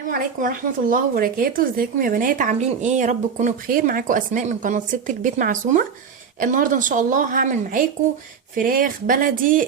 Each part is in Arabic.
السلام عليكم ورحمة الله وبركاته. ازيكم يا بنات؟ عاملين ايه؟ يا رب تكونوا بخير. معاكم اسماء من قناة ست البيت معسومة. النهاردة ان شاء الله هعمل معاكم فراخ بلدي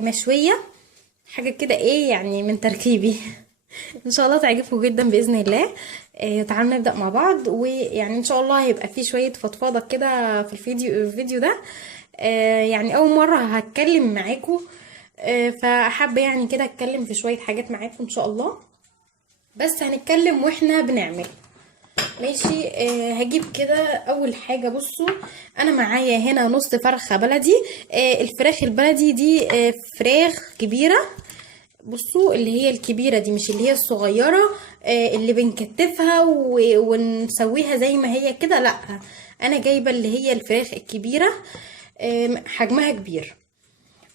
مشوية، حاجة كده ايه يعني من تركيبي. ان شاء الله تعجبكم جدا بإذن الله. تعالوا نبدأ مع بعض، ويعني ان شاء الله هيبقى فيه شوية فضفاضة كده في الفيديو ده. يعني اول مرة هتكلم معاكم، فحابة يعني كده اتكلم في شوية حاجات معاكم ان شاء الله، بس هنتكلم واحنا بنعمل. ماشي. هجيب كده اول حاجه. بصوا، انا معايا هنا نص فرخه بلدي. الفراخ البلدي دي فراخ كبيره. بصوا، اللي هي الكبيره دي، مش اللي هي الصغيره اللي بنكتفها ونسويها زي ما هي كده، لا. انا جايبه اللي هي الفراخ الكبيره، حجمها كبير.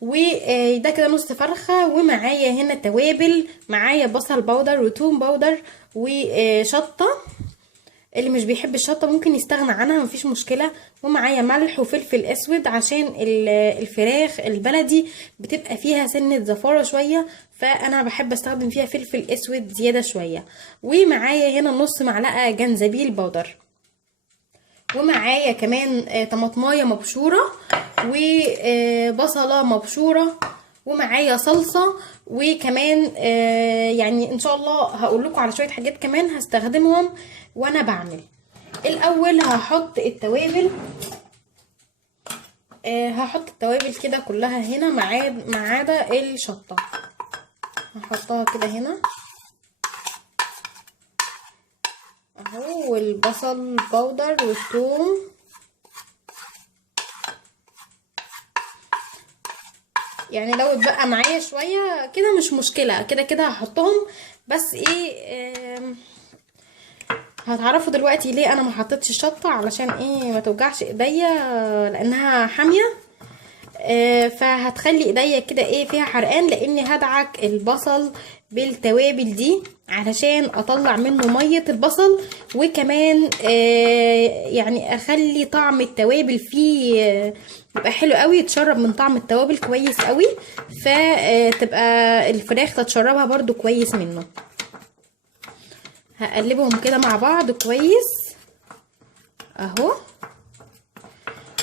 وده كده نص فرخة. ومعايا هنا توابل، معايا بصل باودر وتوم باودر وشطة. اللي مش بيحب الشطة ممكن يستغنى عنها، مفيش مشكلة. ومعايا ملح وفلفل اسود عشان الفراخ البلدي بتبقى فيها سنة زفارة شوية، فانا بحب استخدم فيها فلفل اسود زيادة شوية. ومعايا هنا نص معلقة جنزبيل باودر. ومعايا كمان طماطمايه مبشوره وبصله مبشوره. ومعايا صلصه. وكمان يعني ان شاء الله هقول لكم على شويه حاجات كمان هستخدمهم وانا بعمل. الاول هحط التوابل. هحط التوابل كده كلها هنا، ما عدا الشطه. هحطها كده هنا اهو، والبصل باودر والثوم. يعني لو اتبقى معايا شويه كده مش مشكله، كده كده هحطهم. بس ايه، هتعرفوا دلوقتي ليه انا ما حطيتش الشطه، علشان ايه ما توجعش ايديا لانها حاميه. فهتخلي ايديا كده ايه فيها حرقان، لاني هدعك البصل بالتوابل دي علشان اطلع منه ميه البصل. وكمان يعني اخلي طعم التوابل فيه يبقى حلو قوي، يتشرب من طعم التوابل كويس قوي، فتبقى الفراخ تتشربها برضو كويس منه. هقلبهم كده مع بعض كويس اهو.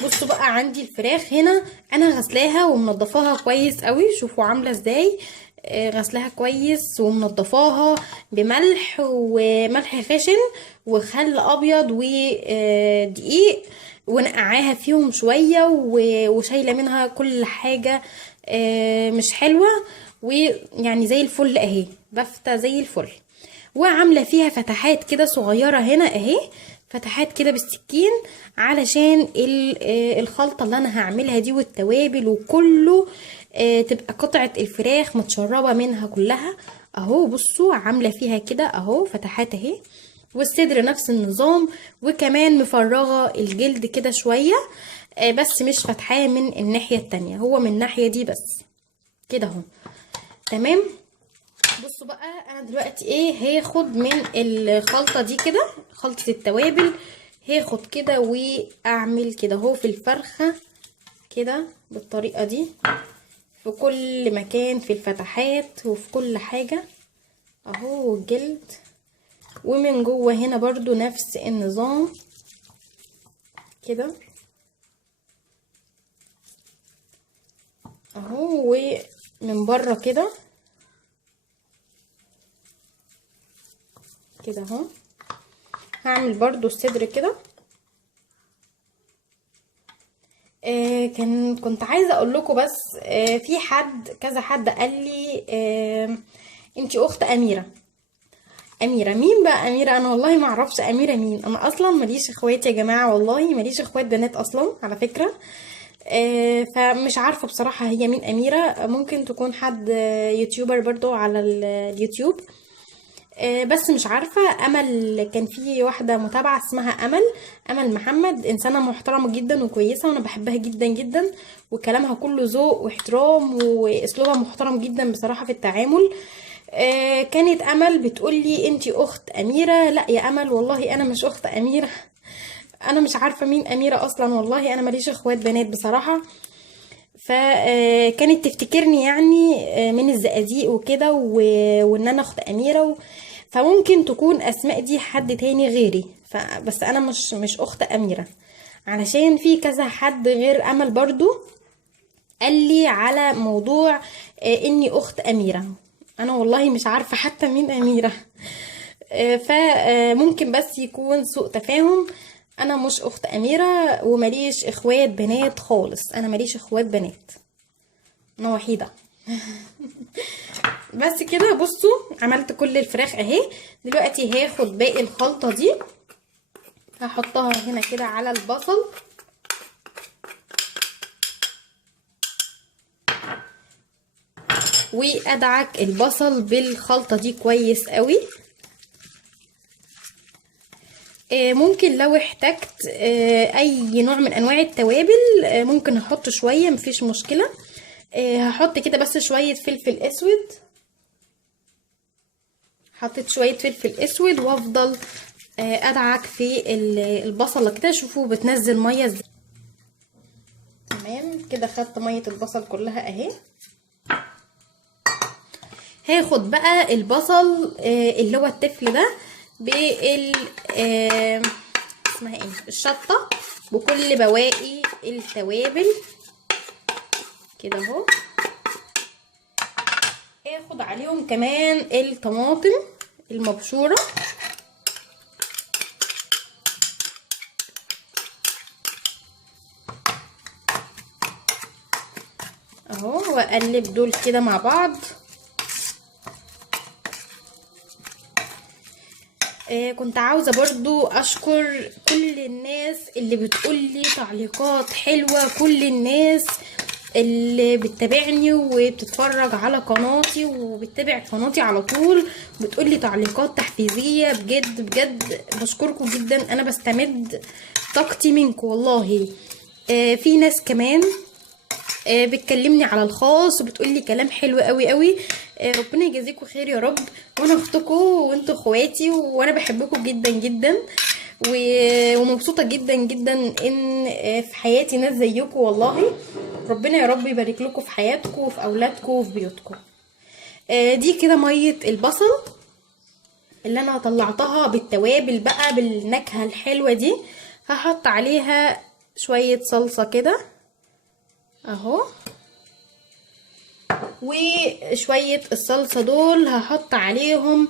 بصوا بقى، عندي الفراخ هنا انا غسلاها ومنضفاها كويس قوي. شوفوا عامله ازاي، غسلاها كويس ومنضفاها بملح وملح خشن وخل ابيض ودقيق، ونقعاها فيهم شويه وشايله منها كل حاجه مش حلوه. ويعني زي الفل اهي، بفتة زي الفل. وعامله فيها فتحات كده صغيره هنا اهي، فتحات كده بالسكين علشان الخلطة اللي انا هعملها دي والتوابل وكله تبقى قطعة الفراخ متشربة منها كلها اهو. بصوا عاملة فيها كده اهو فتحات اهي، والصدر نفس النظام. وكمان مفرغة الجلد كده شوية، بس مش فتحاه من الناحية التانية، هو من الناحية دي بس كده اهو. تمام. بصوا بقى، انا دلوقتي ايه هاخد من الخلطه دي كده، خلطه التوابل. هاخد كده واعمل كده اهو في الفرخه كده بالطريقه دي، في كل مكان، في الفتحات وفي كل حاجه اهو، والجلد. ومن جوه هنا برضو نفس النظام كده اهو، ومن بره كده كده اهو. هعمل برضو الصدر كده. كنت عايزه اقول لكم، بس في كذا حد قال لي انتي اخت اميره. اميره مين بقى؟ اميره انا والله ما اعرفش اميره مين. انا اصلا ماليش اخوات يا جماعه، والله ماليش اخوات بنات اصلا على فكره. فمش عارفه بصراحه هي مين اميره. ممكن تكون حد يوتيوبر برضو على اليوتيوب. بس مش عارفة. أمل، كان في واحدة متابعة اسمها أمل محمد، إنسانة محترمة جدا وكويسة، وأنا بحبها جدا جدا، وكلامها كله ذوق واحترام، وأسلوبها محترم جدا بصراحة في التعامل. كانت أمل بتقولي انتي أخت أميرة. لا يا أمل، والله أنا مش أخت أميرة. أنا مش عارفة مين أميرة أصلا، والله أنا ماليش اخوات بنات بصراحة. فكانت تفتكرني يعني من الزقازيق وكده، وان انا اخت اميره فممكن تكون اسماء دي حد تاني غيري، بس انا مش اخت اميرة، علشان في كذا حد غير امل برضو قال لي على موضوع اني اخت اميرة. انا والله مش عارفة حتى مين اميرة. فممكن بس يكون سوء تفاهم. انا مش اخت اميرة ومليش اخوات بنات خالص، انا ماليش اخوات بنات، انا وحيدة. بس كده بصوا عملت كل الفراخ اهي. دلوقتي هاخد باقي الخلطة دي هحطها هنا كده على البصل، وادعك البصل بالخلطة دي كويس قوي. ممكن لو احتجت اي نوع من انواع التوابل ممكن احط شوية، مفيش مشكلة. هحط كده بس شوية فلفل اسود، حطيت شوية فلفل اسود وافضل ادعك في البصلة كده. شوفوا بتنزل مية ازاي. تمام كده خدت مية البصل كلها اهي. هاخد بقى البصل اللي هو التفل ده بال اسمها ايه، الشطة، بكل بواقي التوابل كده اهو. هاخد عليهم كمان الطماطم المبشورة اهو، واقلب دول كده مع بعض. كنت عاوزة برضو اشكر كل الناس اللي بتقولي تعليقات حلوة، كل الناس اللي بتتابعني وبتتفرج على قناتي وبتتابع قناتي على طول بتقولي تعليقات تحفيزية. بجد بجد بشكركم جدا، انا بستمد طاقتي منكم والله. في ناس كمان بتكلمني على الخاص وبتقولي كلام حلو قوي قوي. ربنا يجازيكم خير يا رب، وانا اختكم وانتوا اخواتي وانا بحبكم جدا جدا، ومبسوطه جدا جدا ان في حياتي ناس زيكم والله. ربنا يا رب يبارك لكم في حياتكم وفي اولادكم وفي بيوتكم. دي كده ميه البصل اللي انا طلعتها بالتوابل بقى بالنكهه الحلوه دي. هحط عليها شويه صلصه كده اهو، وشوية الصلصة دول هحط عليهم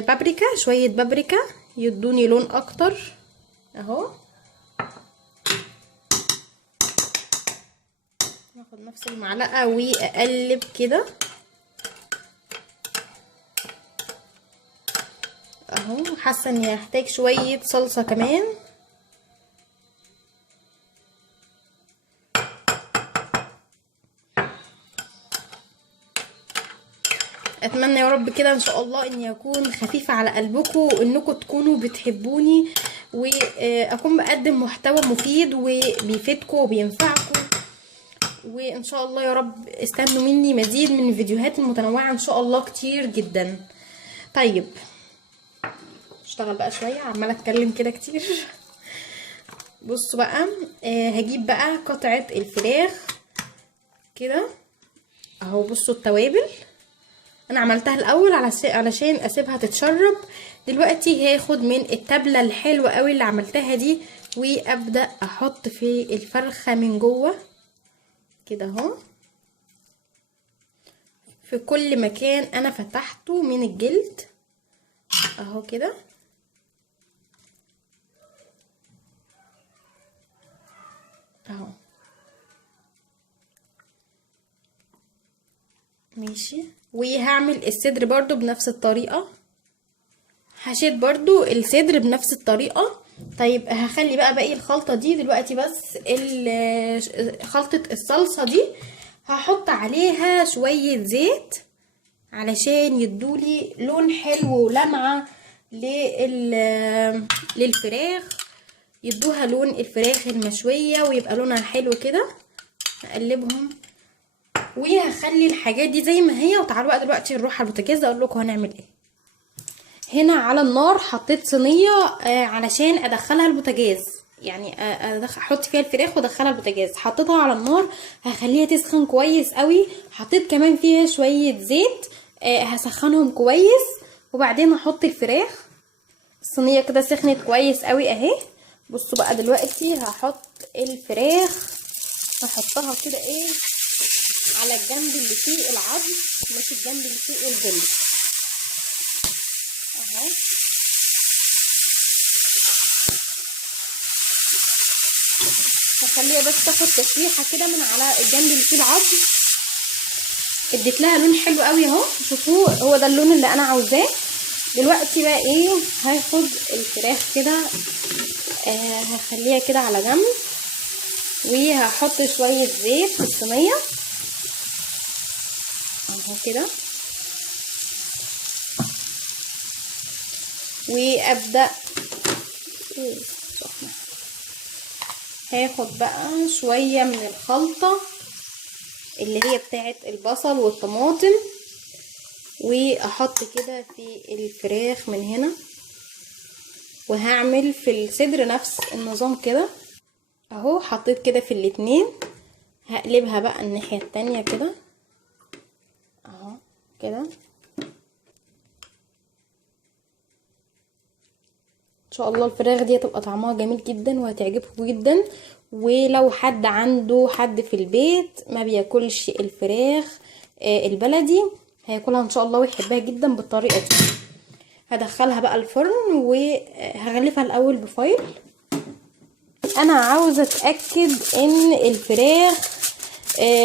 بابريكا، شوية بابريكا يدوني لون اكتر اهو. ناخد نفس المعلقة واقلب كده اهو. حاسة اني هحتاج شوية صلصة كمان. اتمنى يا رب كده ان شاء الله اني اكون خفيفة على قلبكم وانكم تكونوا بتحبوني واكون بقدم محتوى مفيد وبيفيدكم وبينفعكم. وان شاء الله يا رب استنوا مني مزيد من الفيديوهات المتنوعة ان شاء الله كتير جدا. طيب اشتغل بقى شوية، عمالة اتكلم كده كتير. بصوا بقى هجيب بقى قطعة الفراخ كده اهو. بصوا التوابل انا عملتها الاول علشان اسيبها تتشرب. دلوقتي هاخد من التبله الحلوه قوي اللي عملتها دي وابدا احط في الفرخه من جوه كده اهو، في كل مكان انا فتحته من الجلد اهو كده اهو. ماشي، وهعمل الصدر برضو بنفس الطريقة، حشيت برضو الصدر بنفس الطريقة. طيب هخلي بقى باقي الخلطة دي دلوقتي، بس خلطة الصلصة دي هحط عليها شوية زيت علشان يدولي لون حلو ولمعة للفراخ، يدوها لون الفراخ المشوية ويبقى لونها حلو كده. هقلبهم وهخلي الحاجات دي زي ما هي. وتعالوا بقى دلوقتي نروح على البوتاجاز اقول لكم هنعمل ايه. هنا على النار حطيت صينيه علشان ادخلها البوتاجاز، يعني احط فيها الفراخ وادخلها البوتاجاز. حطيتها على النار هخليها تسخن كويس قوي. حطيت كمان فيها شويه زيت هسخنهم كويس وبعدين هحط الفراخ. الصينيه كده سخنت كويس قوي اهي. بصوا بقى دلوقتي هحط الفراخ، هحطها كده ايه على الجنب اللي فيه العظم، مش الجنب اللي فيه الجلد اهو. هخليها بس تاخد تشويحه كده من على الجنب اللي فيه العظم. اديت لها لون حلو قوي اهو، شوفوه هو ده اللون اللي انا عاوزاه. دلوقتي بقى ايه، هاخد الفراخ كده هخليها كده على جنب، وهحط شويه زيت في الصينيه اهو كده، وابدا هاخد بقى شويه من الخلطه اللي هي بتاعت البصل والطماطم، واحط كده في الفراخ من هنا، وهعمل في الصدر نفس النظام كده اهو. حطيت كده في الاتنين، هقلبها بقى الناحية التانية كده اهو كده. ان شاء الله الفراخ دي هتبقى طعمها جميل جدا وهتعجبكم جدا. ولو حد عنده حد في البيت ما بياكلش الفراخ البلدي، هياكلها ان شاء الله ويحبها جدا بالطريقه دي. هدخلها بقى الفرن وهغلفها الاول بفويل. انا عاوزه اتاكد ان الفراخ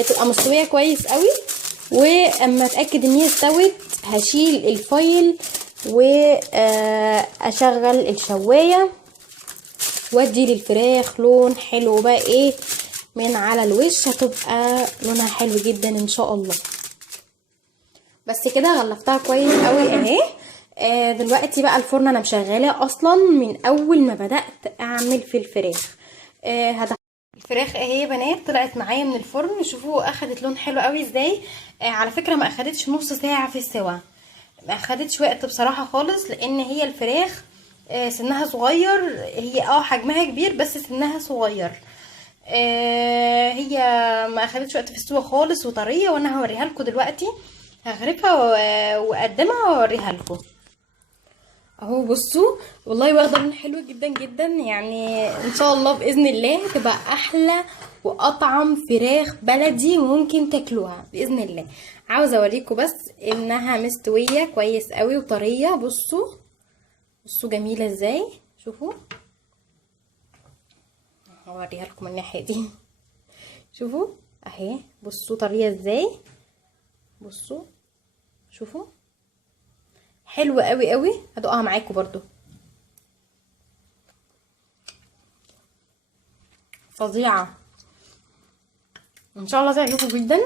تبقى مستويه كويس قوي، واما اتاكد ان هي استوت هشيل الفويل واشغل الشوايه وادي للفراخ لون حلو بقى ايه من على الوش، هتبقى لونها حلو جدا ان شاء الله. بس كده غلفتها كويس قوي اهي. دلوقتي بقى الفرن انا مشغلاه اصلا من اول ما بدات اعمل في الفراخ. الفراخ اهي يا بنات طلعت معايا من الفرن، شوفوا اخدت لون حلو قوي ازاي. على فكره ما اخدتش نص ساعه في السوا، ما اخدتش وقت بصراحه خالص، لان هي الفراخ سنها صغير، هي حجمها كبير بس سنها صغير. هي ما اخدتش وقت في السوا خالص وطريه، وانا هوريها لكم دلوقتي. هغرفها واقدمها واوريها لكم اهو. بصوا والله واخده لون حلو جدا جدا، يعني ان شاء الله باذن الله تبقى احلى واطعم فراخ بلدي ممكن تاكلوها باذن الله. عاوزه اوريكم بس انها مستويه كويس قوي وطريه. بصوا بصوا جميله ازاي، شوفوا هوريها لكم من الناحيه دي. شوفوا اهي، بصوا طريه ازاي، بصوا شوفوا حلوه قوي قوي. هدوقها معاكم برضو، فظيعه ان شاء الله تعجبكم جدا.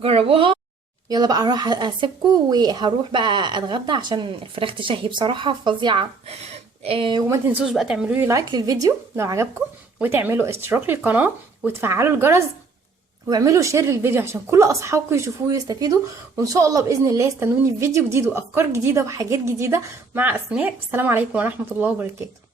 جربوها. يلا بقى اروح اسيبكم وهروح بقى اتغدى عشان الفراخ تشهي بصراحه فظيعه. وما تنسوش بقى تعملوا لي لايك للفيديو لو عجبكم، وتعملوا اشتراك للقناه، وتفعلوا الجرس، واعملوا شير للفيديو عشان كل اصحابكم يشوفوه ويستفيدوا. وان شاء الله باذن الله استنوني في فيديو جديد وافكار جديده وحاجات جديده مع اسماء. السلام عليكم ورحمه الله وبركاته.